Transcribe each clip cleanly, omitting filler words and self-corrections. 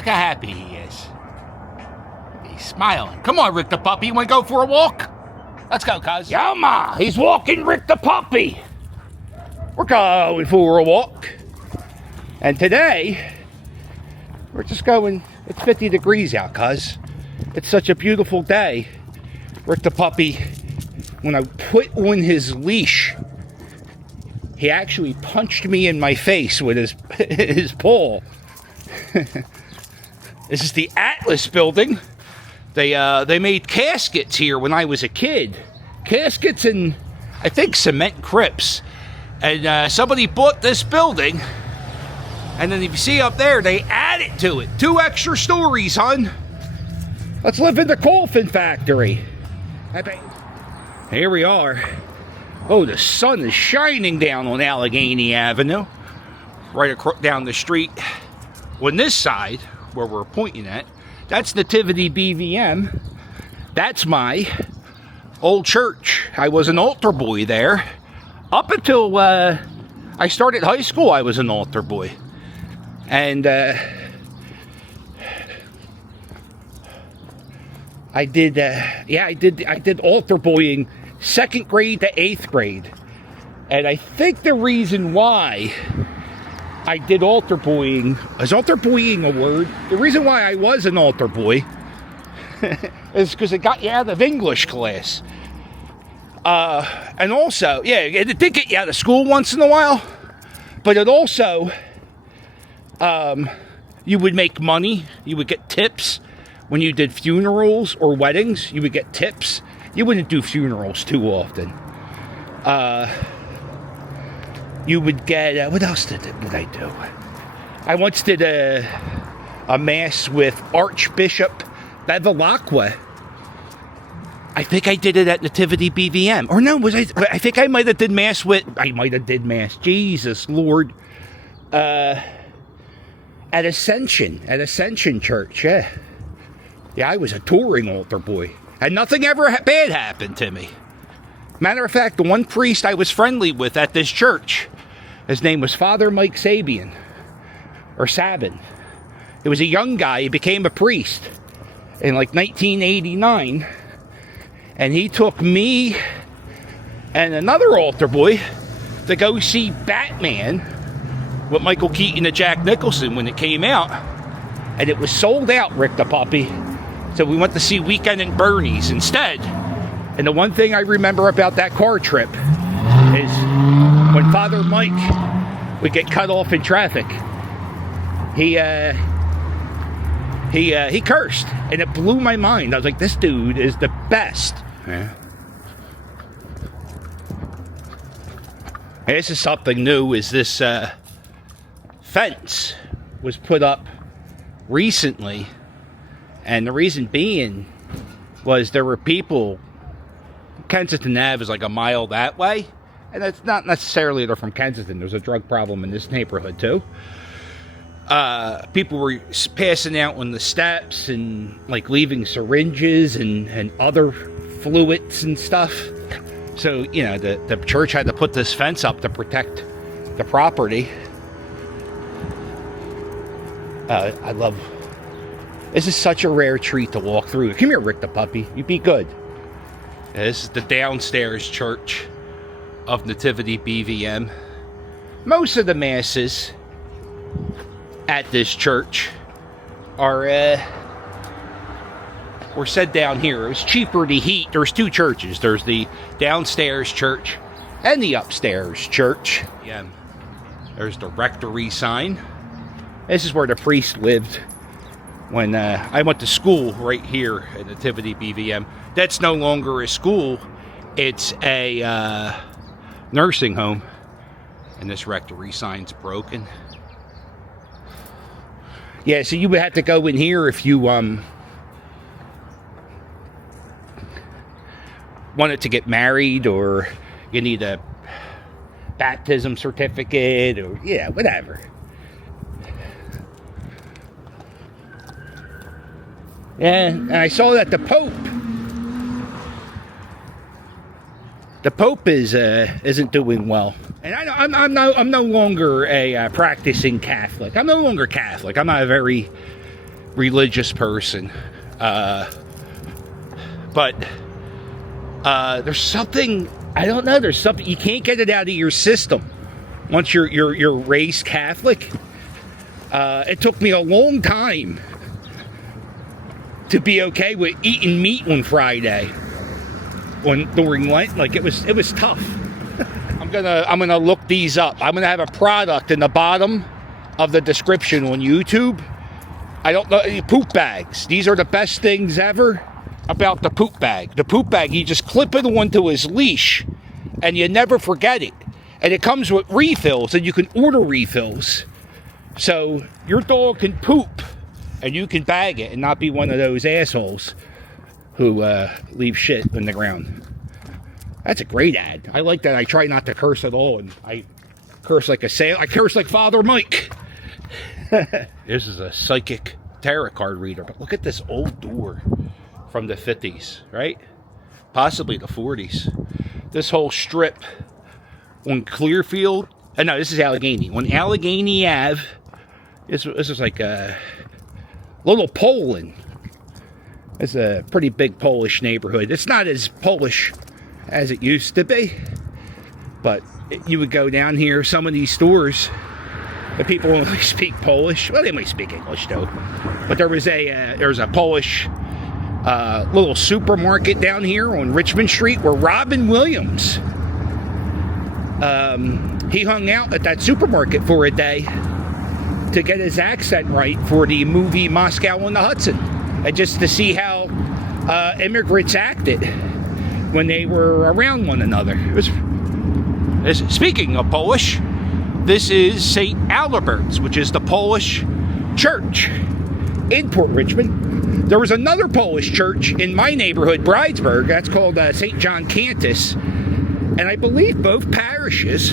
Look how happy he is. He's smiling. Come on, Rick the puppy. You want to go for a walk? Let's go, cuz. Yeah, Ma. He's walking Rick the puppy. We're going for a walk. And today, we're just going, it's 50 degrees out, cuz. It's such a beautiful day. Rick the puppy, when I put on his leash, he actually punched me in my face with his paw. This is the Atlas building. They made caskets here when I was a kid. Caskets and, I think, cement crypts. And somebody bought this building. And then if you see up there, they added to it. 2 extra stories, hon. Let's live in the coffin factory. Here we are. Oh, the sun is shining down on Allegheny Avenue. Right down the street. On this side, where we're pointing at, that's Nativity BVM. That's my old church. I was an altar boy there. Up until I started high school, I was an altar boy. And I did altar boying 2nd grade to 8th grade. And I think the reason why I did altar boying, is altar boying a word? The reason why I was an altar boy is because it got you out of English class. And also, yeah, it did get you out of school once in a while, but it also, you would make money, you would get tips. When you did funerals or weddings, you would get tips. You wouldn't do funerals too often. You would get, what else did I do? I once did a mass with Archbishop Bevilacqua. I think I did it at Nativity BVM. Or no, I think I might have did mass with, Jesus Lord. At Ascension Church, yeah. Yeah, I was a touring altar boy. And nothing ever bad happened to me. Matter of fact, the one priest I was friendly with at this church, his name was Father Mike Sabian. Or Sabin. He was a young guy. He became a priest in like 1989. And he took me and another altar boy to go see Batman with Michael Keaton and Jack Nicholson when it came out. And it was sold out, Rick the puppy. So we went to see Weekend at Bernie's instead. And the one thing I remember about that car trip is when Father Mike would get cut off in traffic, he cursed, and it blew my mind. I was like, this dude is the best. Yeah. This is something new, is this fence was put up recently, and the reason being was there were people, Kensington Ave is like a mile that way, and it's not necessarily they're from Kensington. There's a drug problem in this neighborhood too. People were passing out on the steps and like leaving syringes and other fluids and stuff. So, you know, the church had to put this fence up to protect the property. I love, this is such a rare treat to walk through. Come here, Rick the puppy. You be good. This is the downstairs church of Nativity BVM. Most of the masses at this church were said down here. It was cheaper to heat. There's 2 churches. There's the downstairs church and the upstairs church. Yeah. There's the rectory sign. This is where the priest lived when I went to school right here at Nativity BVM. That's no longer a school. It's a nursing home. And this rectory sign's broken. Yeah, so you would have to go in here if you wanted to get married, or you need a baptism certificate, or yeah, whatever. Yeah, and I saw that the Pope isn't doing well. And I'm no longer a practicing Catholic. I'm no longer Catholic. I'm not a very religious person. But there's something, I don't know, there's something, you can't get it out of your system once you're raised Catholic. It took me a long time to be okay with eating meat on Friday during Lent. Like it was tough. I'm gonna look these up. I'm gonna have a product in the bottom of the description on YouTube. I don't know, poop bags. These are the best things ever about the poop bag. The poop bag, you just clip it onto his leash and you never forget it. And it comes with refills, and you can order refills. So your dog can poop and you can bag it and not be one of those assholes who leave shit on the ground. That's a great ad. I like that. I try not to curse at all, and I curse like a sailor. I curse like Father Mike. This is a psychic tarot card reader, but look at this old door from the 50s, right? Possibly the 40s. This whole strip on Clearfield, no, this is Allegheny. On Allegheny Ave, this is like a little Poland. It's a pretty big Polish neighborhood. It's not as Polish as it used to be, but you would go down here, some of these stores, the people only speak Polish. Well, they might speak English though. But there's a Polish little supermarket down here on Richmond Street where Robin Williams, he hung out at that supermarket for a day to get his accent right for the movie Moscow on the Hudson, and just to see how immigrants acted when they were around one another. Speaking of Polish, this is St. Albert's, which is the Polish church in Port Richmond. There was another Polish church in my neighborhood, Bridesburg. That's called St. John Cantus. And I believe both parishes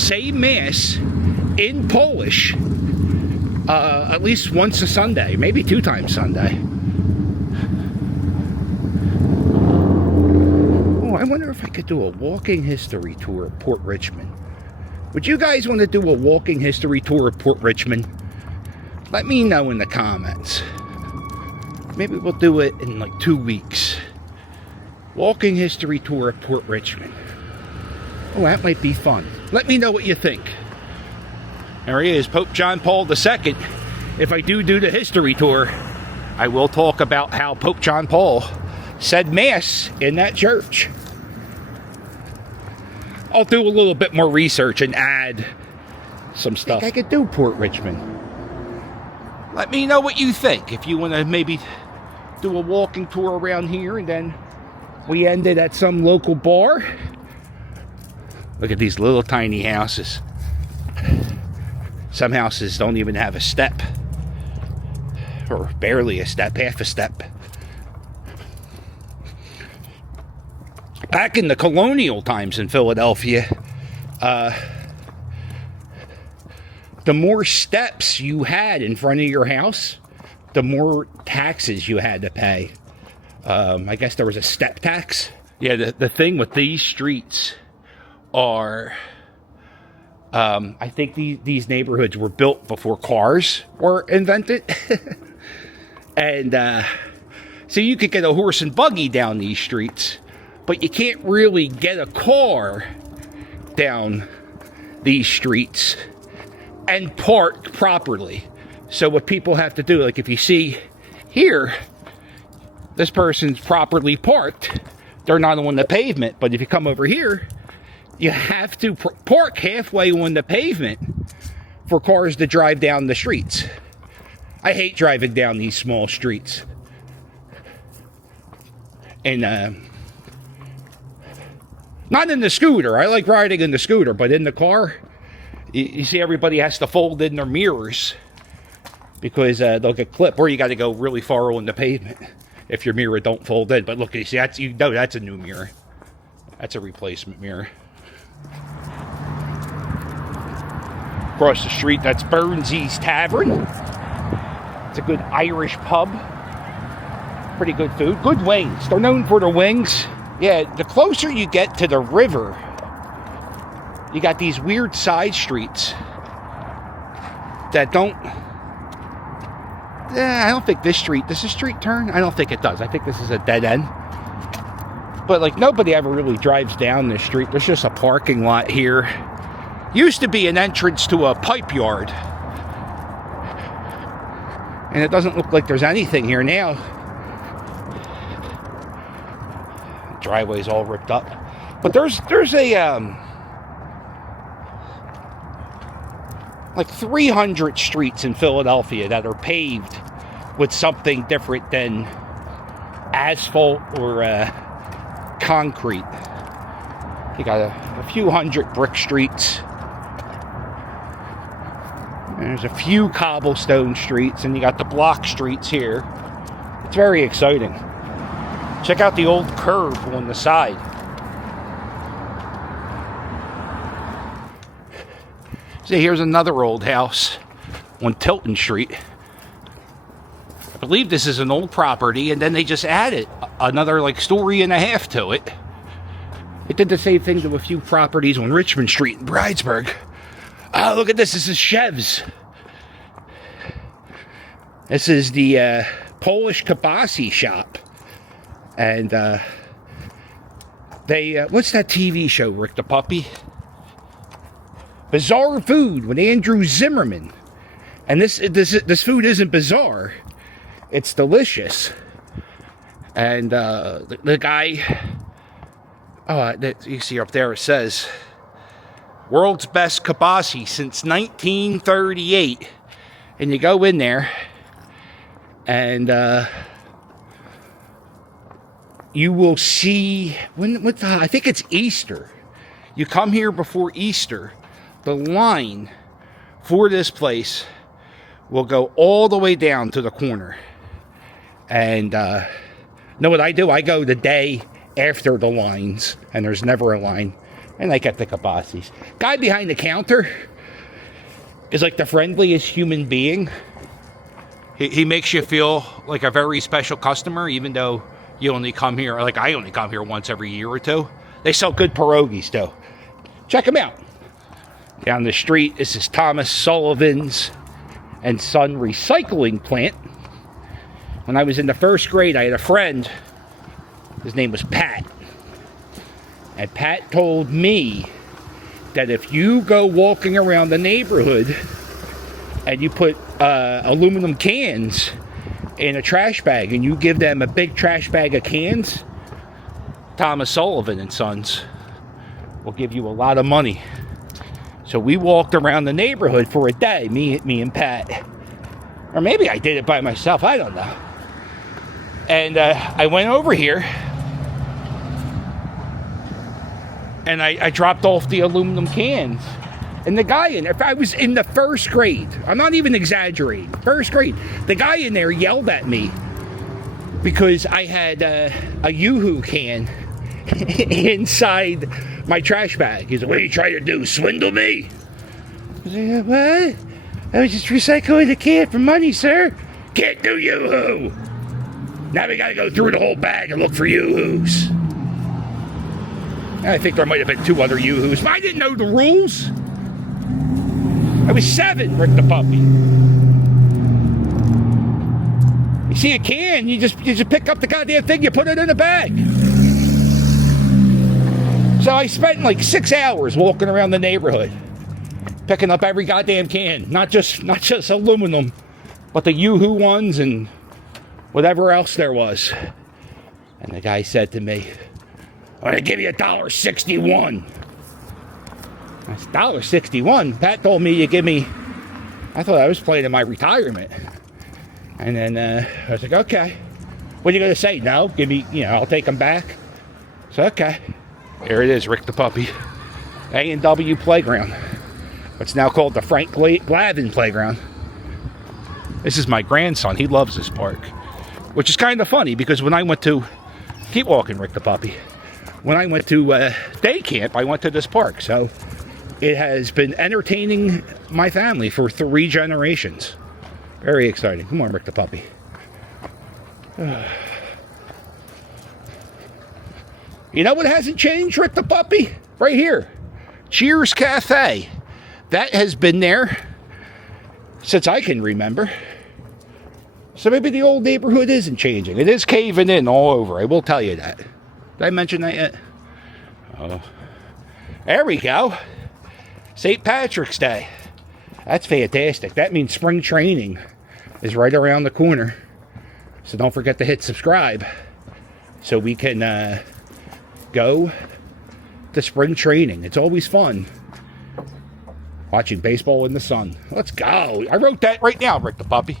say Mass in Polish at least once a Sunday, maybe 2 times Sunday. I wonder if I could do a walking history tour of Port Richmond. Would you guys want to do a walking history tour of Port Richmond? Let me know in the comments. Maybe we'll do it in like 2 weeks. Walking history tour of Port Richmond. Oh, that might be fun. Let me know what you think. There he is, Pope John Paul II. If I do the history tour, I will talk about how Pope John Paul said Mass in that church. I'll do a little bit more research and add some stuff. I could do Port Richmond. Let me know what you think. If you want to maybe do a walking tour around here, and then we end it at some local bar. Look at these little tiny houses. Some houses don't even have a step. Or barely a step, half a step. Back in the colonial times in Philadelphia, the more steps you had in front of your house, the more taxes you had to pay. I guess there was a step tax. Yeah, the thing with these streets are, I think these neighborhoods were built before cars were invented. And so you could get a horse and buggy down these streets, but you can't really get a car down these streets and park properly. So what people have to do, like if you see here, this person's properly parked, they're not on the pavement. But if you come over here, you have to park halfway on the pavement for cars to drive down the streets. I hate driving down these small streets. And not in the scooter. I like riding in the scooter, but in the car, you see everybody has to fold in their mirrors because they'll get clipped, or you got to go really far on the pavement if your mirror don't fold in. But look, you see, that's a new mirror. That's a replacement mirror. Across the street, that's Burnsy's Tavern. It's a good Irish pub. Pretty good food. Good wings. They're known for their wings. Yeah, the closer you get to the river, you got these weird side streets that don't I don't think this street, does this street turn? I don't think it does. I think this is a dead end. But like nobody ever really drives down this street. There's just a parking lot here. Used to be an entrance to a pipe yard. And it doesn't look like there's anything here now. The driveway's all ripped up. But there's a like 300 streets in Philadelphia that are paved with something different than asphalt or concrete. You got a few hundred brick streets. And there's a few cobblestone streets, and you got the block streets here. It's very exciting. Check out the old curb on the side. See, here's another old house on Tilton Street. I believe this is an old property, and then they just added another like story and a half to it. It did the same thing to a few properties on Richmond Street in Bridesburg. Oh, look at this. This is Chev's. This is the Polish kielbasa shop. And they, what's that TV show, Rick the Puppy? Bizarre Food with Andrew Zimmerman. And this food isn't bizarre. It's delicious. And the guy, you see up there, it says, world's best kielbasa since 1938. And you go in there, and you will see, I think it's Easter. You come here before Easter, the line for this place will go all the way down to the corner. And know what I do? I go the day after the lines, and there's never a line. And I get the kielbasas. Guy behind the counter is like the friendliest human being. He makes you feel like a very special customer, even though you only come here, like I only come here once every year or two. They sell good pierogies, too. Check them out. Down the street, this is Thomas Sullivan's and Son Recycling Plant. When I was in the first grade, I had a friend. His name was Pat. And Pat told me that if you go walking around the neighborhood and you put aluminum cans in a trash bag and you give them a big trash bag of cans, Thomas Sullivan and Sons will give you a lot of money. So we walked around the neighborhood for a day, me and Pat. Or maybe I did it by myself, I don't know. And I went over here and I dropped off the aluminum cans. And the guy in there, if I was in the first grade, I'm not even exaggerating, first grade, the guy in there yelled at me because I had a Yoo-hoo can inside my trash bag. He's like, what are you trying to do, swindle me? I was like, what? I was just recycling the can for money, sir. Can't do Yoo-hoo. Now we gotta go through the whole bag and look for Yoo-hoos. I think there might have been 2 other Yoo-hoos, but I didn't know the rules. I was 7, Rick the Puppy. You see a can, you just pick up the goddamn thing, you put it in a bag. So I spent like 6 hours walking around the neighborhood, picking up every goddamn can, not just aluminum, but the Yoo-hoo ones and whatever else there was. And the guy said to me, I'm gonna give you $1.61. That's $1.61. Pat told me you give me, I thought I was playing in my retirement. And then I was like, okay. What are you going to say? No? Give me, I'll take them back. So, okay. There it is, Rick the Puppy. A&W Playground. What's now called the Frank Glavin Playground. This is my grandson. He loves this park. Which is kind of funny because when I went to, keep walking, Rick the Puppy. When I went to day camp, I went to this park. So it has been entertaining my family for 3 generations. Very exciting. Come on, Rick the Puppy. You know what hasn't changed, Rick the Puppy? Right here. Cheers Cafe. That has been there since I can remember. So maybe the old neighborhood isn't changing. It is caving in all over. I will tell you that. Did I mention that yet? Oh. There we go. St. Patrick's Day. That's fantastic. That means spring training is right around the corner. So don't forget to hit subscribe so we can go to spring training. It's always fun watching baseball in the sun. Let's go. I wrote that right now, Rick the Puppy.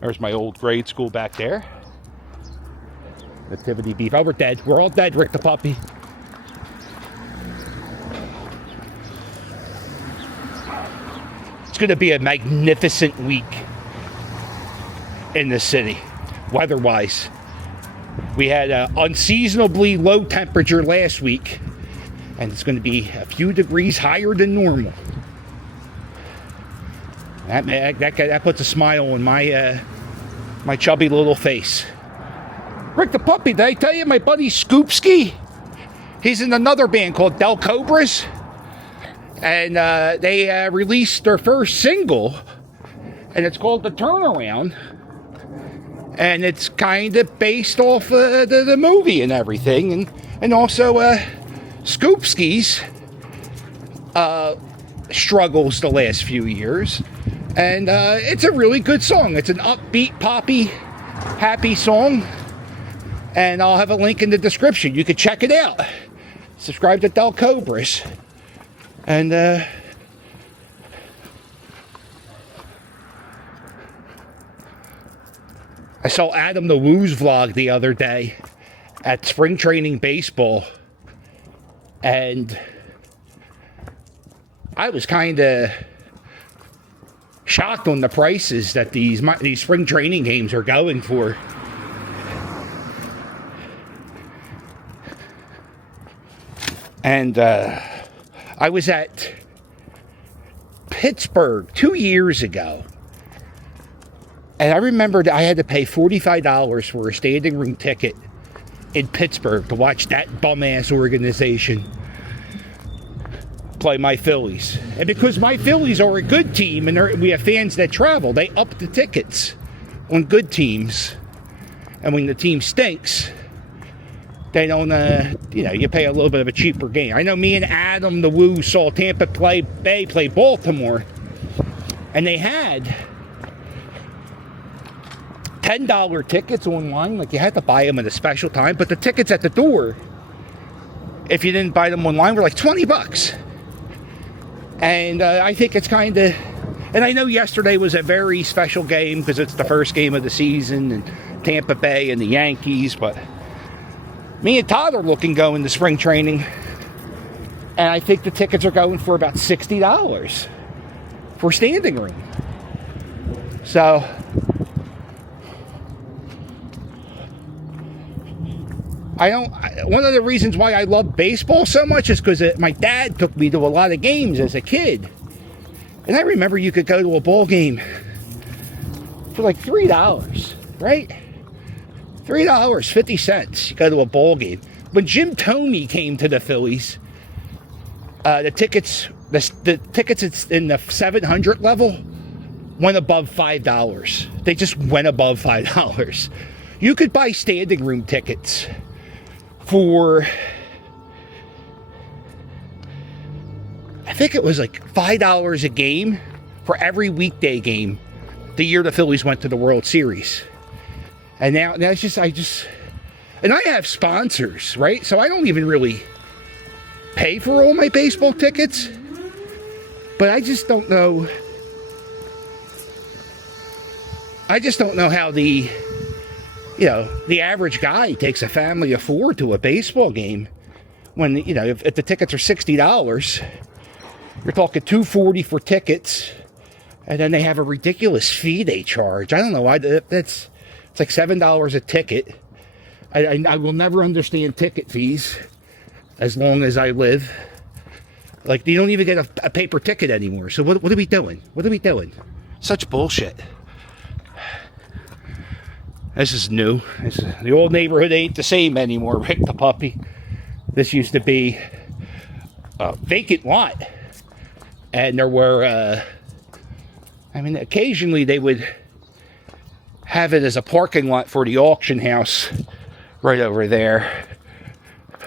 There's my old grade school back there. Nativity BVM. Oh, we're dead. We're all dead, Rick the Puppy. It's going to be a magnificent week in the city, weather-wise. We had an unseasonably low temperature last week, and it's going to be a few degrees higher than normal. That puts a smile on my my chubby little face. Rick the Puppy, did I tell you my buddy Scoopski? He's in another band called Del Cobras. And they released their first single. And it's called The Turnaround. And it's kind of based off the movie and everything. And also Scoopski's struggles the last few years. And it's a really good song. It's an upbeat, poppy, happy song. And I'll have a link in the description. You can check it out. Subscribe to Del Cobras. And I saw Adam the Woo's vlog the other day at spring training baseball. And I was kind of shocked on the prices that these spring training games are going for. And I was at Pittsburgh 2 years ago. And I remembered I had to pay $45 for a standing room ticket in Pittsburgh to watch that bum-ass organization play my Phillies. And because my Phillies are a good team and we have fans that travel, they up the tickets on good teams. And when the team stinks, they don't, you pay a little bit of a cheaper game. I know me and Adam the Woo saw Tampa Bay play Baltimore, and they had $10 tickets online. Like, you had to buy them at a special time, but the tickets at the door, if you didn't buy them online, were like $20. And I think it's kind of, and I know yesterday was a very special game because it's the first game of the season, and Tampa Bay and the Yankees, but me and Todd are looking going to spring training, and I think the tickets are going for about $60 for standing room. So one of the reasons why I love baseball so much is because my dad took me to a lot of games as a kid. And I remember you could go to a ball game for like $3, right? $3.50. You go to a ball game. When Jim Thome came to the Phillies, the tickets in the 700 level went above $5. They just went above $5. You could buy standing room tickets for, I think it was like $5 a game for every weekday game the year the Phillies went to the World Series. And now it's and I have sponsors, right? So I don't even really pay for all my baseball tickets. But I just don't know how the average guy takes a family of four to a baseball game when, if the tickets are $60, you're talking $240 for tickets, and then they have a ridiculous fee they charge. I don't know why. It's like $7 a ticket. I will never understand ticket fees as long as I live. Like, you don't even get a paper ticket anymore. So what are we doing? What are we doing? Such bullshit. This is new. The old neighborhood ain't the same anymore, Rick the Puppy. This used to be a vacant lot. And there were, occasionally they would have it as a parking lot for the auction house right over there.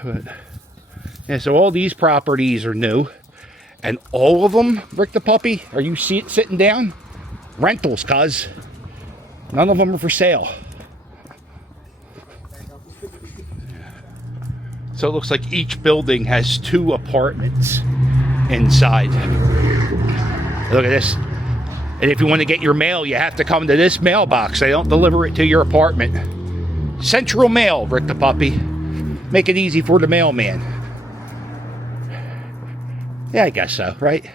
But, yeah, so all these properties are new. And all of them, Rick the Puppy, are you sitting down? Rentals, cuz. None of them are for sale. So it looks like each building has 2 apartments inside. Look at this. And if you want to get your mail, you have to come to this mailbox. They don't deliver it to your apartment. Central Mail, Rick the Puppy. Make it easy for the mailman. Yeah, I guess so, right?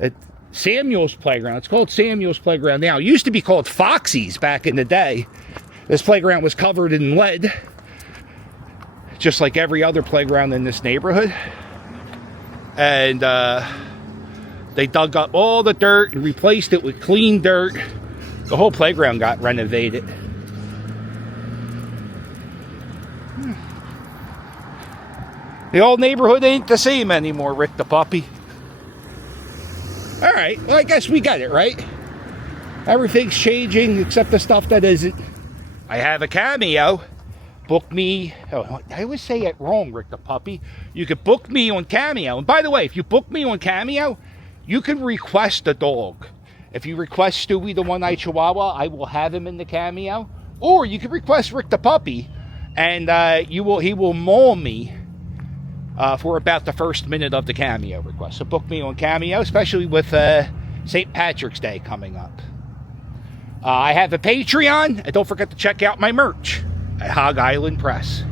At Samuel's Playground. It's called Samuel's Playground now. It used to be called Foxy's back in the day. This playground was covered in lead, just like every other playground in this neighborhood. And they dug up all the dirt and replaced it with clean dirt. The whole playground got renovated. The old neighborhood ain't the same anymore, Rick the Puppy. All right, well, I guess we got it, right? Everything's changing except the stuff that isn't. I have a Cameo. Book me. Oh, I always say it wrong, Rick the Puppy. You could book me on Cameo. And by the way, if you book me on Cameo, you can request a dog. If you request Stewie the One-Eyed Chihuahua, I will have him in the Cameo. Or you can request Rick the Puppy, and he will maul me for about the first minute of the Cameo request. So book me on Cameo, especially with St. Patrick's Day coming up. I have a Patreon, and don't forget to check out my merch at Hog Island Press.